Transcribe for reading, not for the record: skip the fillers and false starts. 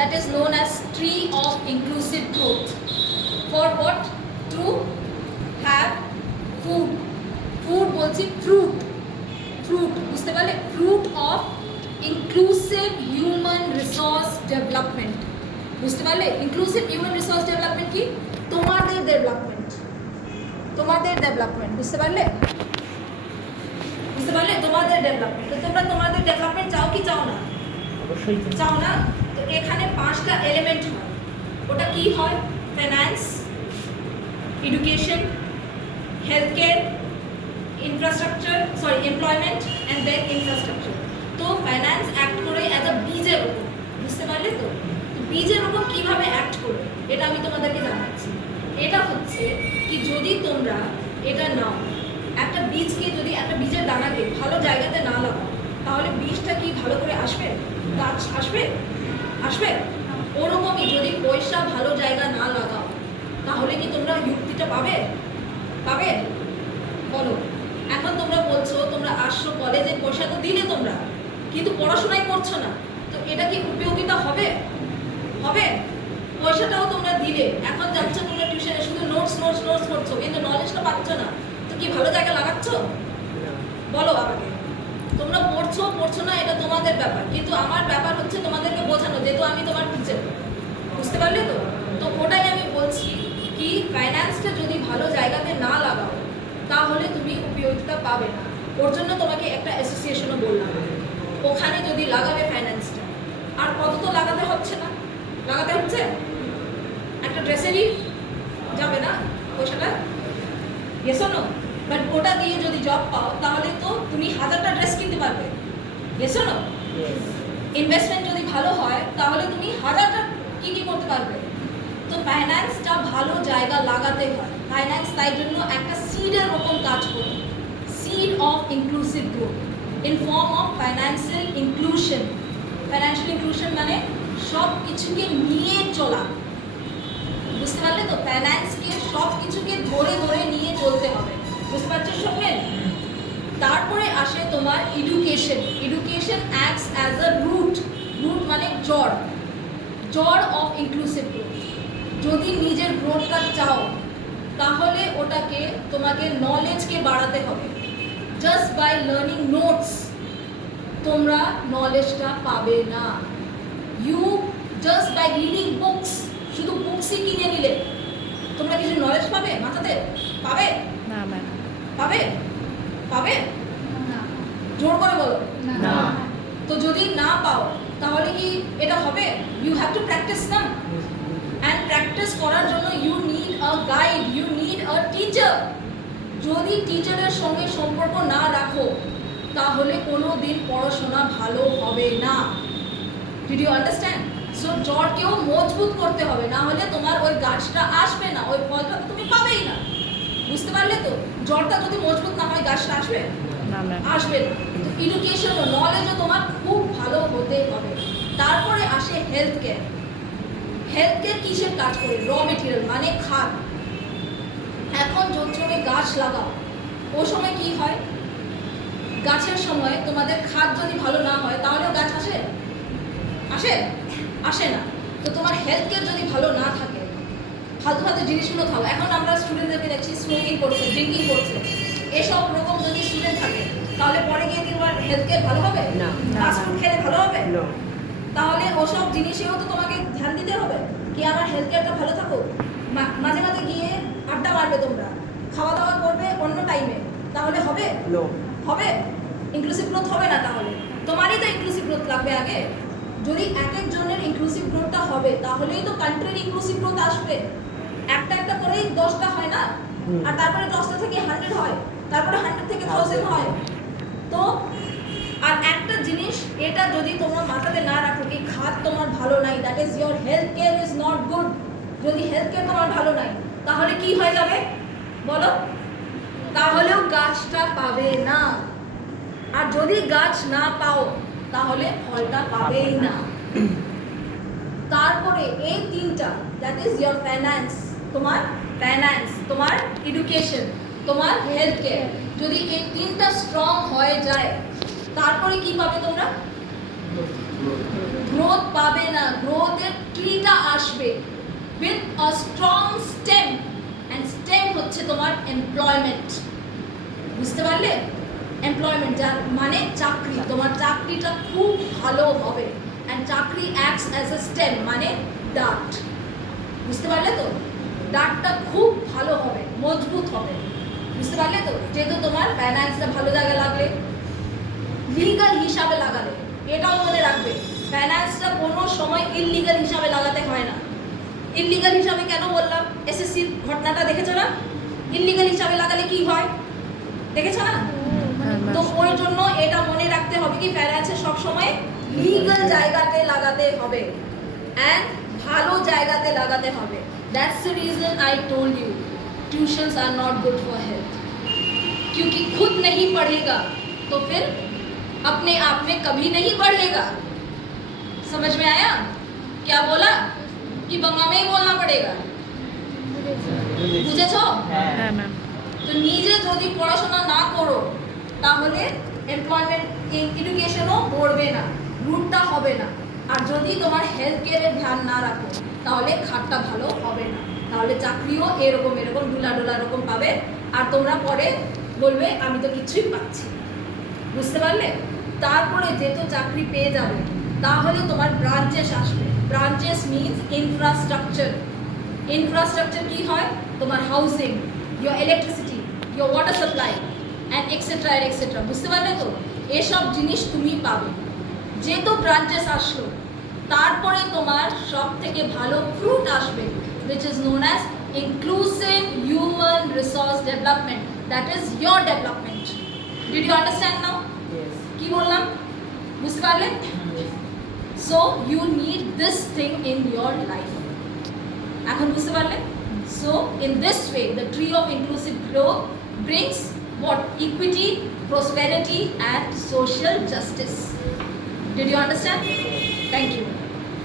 that is known as tree of inclusive growth. For what? To have food. Food বলছি fruit. Fruit বুঝতে পারলে? Fruit of inclusive human resource development. বুঝতে পারলে? Inclusive human resource development কি? তোমাদের development. তোমাদের development. বুঝতে পারলে? বুঝতে পারলে? তোমাদের development. তো তোমরা তোমাদের development চাও কি চাও না? অবশ্যই চাও না? তো এখানে 5টা এলিমেন্ট হয়। ওটা কি হয়? Finance, education, health care, infrastructure, employment and then infrastructure. তো ফাইন্যান্স অ্যাক্ট করে অ্যাজ আ বীজের উপর, বুঝতে পারলে তো? বীজের উপর কীভাবে অ্যাক্ট করবে এটা আমি তোমাদেরকে জানাচ্ছি। এটা হচ্ছে কি, যদি তোমরা এটা নাও, একটা বীজকে যদি একটা বীজের দানাকে ভালো জায়গাতে না লাগাও, তাহলে বীজটা কি ভালো করে আসবে? গাছ আসবে? আসবে? ওরকমই যদি পয়সা ভালো জায়গা না লাগাও, তাহলে কি তোমরা যুক্তিটা পাবে? পাবে? বলো। এখন তোমরা বলছো তোমরা আসছো কলেজে, পয়সা তো দিলে তোমরা, কিন্তু পড়াশোনাই করছো না, তো এটা কি উপযোগিতা হবে? হবে? পয়সাটাও তোমরা দিলে, এখন যাচ্ছ তোমরা টিউশনে, শুধু নোটস নোটস নোটস করছো, কিন্তু নলেজটা পাচ্ছ না, তো কি ভালো জায়গা লাগাচ্ছ? বলো আমাকে। তোমরা পড়ছো পড়ছো না এটা তোমাদের ব্যাপার, কিন্তু আমার ব্যাপার হচ্ছে তোমাদেরকে বোঝানো, যেহেতু আমি তোমার টিচার। বুঝতে পারলে তো? তো ওটাই আমি বলছি কি, ফাইন্যান্সটা যদি ভালো জায়গাতে না লাগাও, তাহলে তুমি উপযোগিতা পাবে না। ওর জন্য তোমাকে একটা অ্যাসোসিয়েশনও বললাম, ওখানে যদি লাগাবে ফাইন্যান্সটা। আর কত তো লাগাতে হচ্ছে না, লাগাতে হচ্ছে একটা ড্রেসেরই যাবে না পয়সাটা, ইয়েস অর নো? বাট ওটা দিয়ে যদি জব পাও, তাহলে তো তুমি 1000টা ড্রেস কিনতে পারবে, ইয়েস অর নো? ইনভেস্টমেন্ট যদি ভালো হয়, তাহলে তুমি 1000টা কি কি করতে পারবে। তো ফাইন্যান্সটা ভালো জায়গা লাগাতে হয়। ফাইন্যান্স তাই জন্য একটা সিডের মতন কাজ করে, seed of inclusive growth in form of financial inclusion. Financial inclusion মানে সব কিছুকে নিয়ে চলা, বুঝতে পারলে তো? ফাইন্যান্সকে সব কিছুকে ধরে ধরে নিয়ে চলতে হবে, বুঝতে পারছো সঙ্গে? তারপরে আসে তোমার education. Education acts as a root. Root মানে জড়, জড় অফ ইনক্লুসিভ গ্রোথ। যদি নিজের গ্রোথটা চাও, তাহলে ওটাকে তোমাকে নলেজকে বাড়াতে হবে। জাস্ট বাই লার্নিং নোটস তোমরা নলেজটা পাবে না। You just by reading books, শুধু বুকসই কিনে নিলে তোমরা কিছু নলেজ পাবে মাথাতে? পাবে? না ম্যাডাম। পাবে? পাবে? জোর করে বলো না। তো যদি না পাও, তাহলে কি এটা হবে? ইউ হ্যাভ টু প্র্যাকটিস না, অ্যান্ড প্র্যাকটিস করার জন্য you need a guide, you need a teacher. যদি টিচারের সঙ্গে সম্পর্ক না রাখো, তাহলে কোনো দিন পড়াশোনা ভালো হবে না। Did you understand? সো জড়কেও মজবুত করতে হবে, না হলে তোমার ওই গাছটা আসবে না, ওই ফলটা তুমি পাবেই না। বুঝতে পারলে তো? জড়টা যদি মজবুত না হয়, গাছটা আসবে? আসবে না। তো এডুকেশন ও নলেজও তোমার খুব ভালো হতে হবে। তারপরে আসে হেলথ কেয়ার। হেলথ কেয়ার কিসের কাজ করে? র মেটেরিয়াল মানে খাদ। এখন যখন তুমি গাছ লাগাও, ও সময় কি হয়? গাছের সময় তোমাদের খাদ যদি ভালো না হয়, তাহলে গাছ আসে? আসে? আসে না। তো তোমার হেলথ কেয়ার যদি ভালো না থাকে, ফালতু ফালতু জিনিসগুলো খাও। এখন আমরা স্টুডেন্টদেরকে দেখছি স্মোকিং করছে, ড্রিঙ্কিং করছে, এসব রকম যদি স্টুডেন্ট থাকে, তাহলে পরে গিয়ে কি তোমার হেলথ কেয়ার ভালো হবে? না। ফাস্টফুড খেলে ভালো হবে? তাহলে ওসব জিনিসেও তো তোমাকে ধ্যান দিতে হবে কি আমার হেলথ কেয়ারটা ভালো থাকুক। মাঝে মাঝে গিয়ে আড্ডা মারবে তোমরা, খাওয়া দাওয়া করবে অন্য টাইমে, তাহলে হবে? হবে? ইনক্লুসিভ গ্রোথ হবে না। তাহলে তোমারই তো ইনক্লুসিভ গ্রোথ লাগবে আগে। যদি এক একজনের ইনক্লুসিভ গ্রোথটা হবে, তাহলেই তো কান্ট্রির ইনক্লুসিভ গ্রোথ আসবে। একটা একটা করেই 10টা হয় না, আর তারপরে 10টা থেকে 100 হয়, তারপরে 100 থেকে 1000 হয়। তো আর একটা জিনিস, এটা যদি তোমরা মাথাতে না রাখো কি খাদ তোমার ভালো নাই, that is your health care is not good. যদি হেলথ কেয়ার তোমার ভালো নাই, তাহলে কি হয়ে যাবে বলো? তাহলেও গাছটা পাবে না। আর যদি গাছ না পাও, তাহলে ফলটা পাবেই না। তারপরে এই তিনটা, দ্যাট ইজ ইয়োর ফাইন্যান্স, তোমার ফাইন্যান্স, তোমার এডুকেশন, তোমার হেলথ কেয়ার, যদি এই তিনটা স্ট্রং হয়ে যায়, তারপরে কি পাবে তোমরা? গ্রোথ পাবে না। গ্রোথের with a strong stem, and stem হচ্ছে তোমার employment, বুঝতে পারলে? employment যার মানে চাকরি, তোমার চাকরিটা খুব ভালো হবে, and চাকরি acts as a stem মানে ডাট, বুঝতে পারলে তো? ডাটটা খুব ভালো হবে, মজবুত হবে, বুঝতে পারলে তো? যেহেতু তোমার ফাইন্যান্সটা ভালো জায়গায় লাগলে, লিগাল হিসাবে লাগালে, এটাও মনে রাখবে ফাইন্যান্সটা কোনো সময় ইললিগাল হিসাবে লাগাতে হয় না। ইললিগাল হিসাবে কেন বললাম? এসএসসির ঘটনাটা দেখেছো না? ইললিগাল হিসাবে লাগালে কি হয় দেখেছো না? তো ওই জন্য এটা মনে রাখতে হবে কি ফাইন্যান্সে সব সময় লিগাল জায়গাতে লাগাতে হবে এন্ড ভালো জায়গাতে লাগাতে হবে। That's the reason I told you tuitions are not good for health, क्योंकि खुद नहीं पढ़ेगा तो फिर अपने आप में कभी नहीं बढ़ेगा। समझ में आया? क्या बोला कि बंगा में ही बोलना पड़ेगा? বুঝেছো? হ্যাঁ ম্যাম। তো নিজে যদি পড়াশোনা না করো তাহলে এমপ্লয়মেন্ট এডুকেশনও পড়বে না, রুটটা হবে না। আর যদি তোমার হেলথ কেয়ারের ধ্যান না রাখো তাহলে খাটটা ভালো হবে না, তাহলে চাকরিও এরকম এরকম ডুলা ডোলা এরকম পাবে, আর তোমরা পরে বলবে আমি তো কিছুই পাচ্ছি, বুঝতে পারলে? তারপরে যেহেতু চাকরি পেয়ে যাবে তাহলে তোমার ব্রাঞ্চেস আসবে। Branches means infrastructure. ইনফ্রাস্ট্রাকচার কি হয়? তোমার housing, your electricity, your water supply and etcetera etcetera, বুঝতে পারলে তো? এসব জিনিস তুমি পাবে। যেহেতু ব্রাঞ্চেস আসলো তারপরে তোমার সব থেকে ভালো ফ্রুট আসবে, which is known as inclusive human resource development, that is your development. Did you understand now? Yes. কি বললাম বুঝতে পারলে? So you need this thing in your life. এখন বুঝতে পারলে? So in this way the tree of inclusive growth brings what? Equity, prosperity and social justice. Did you understand? Thank you.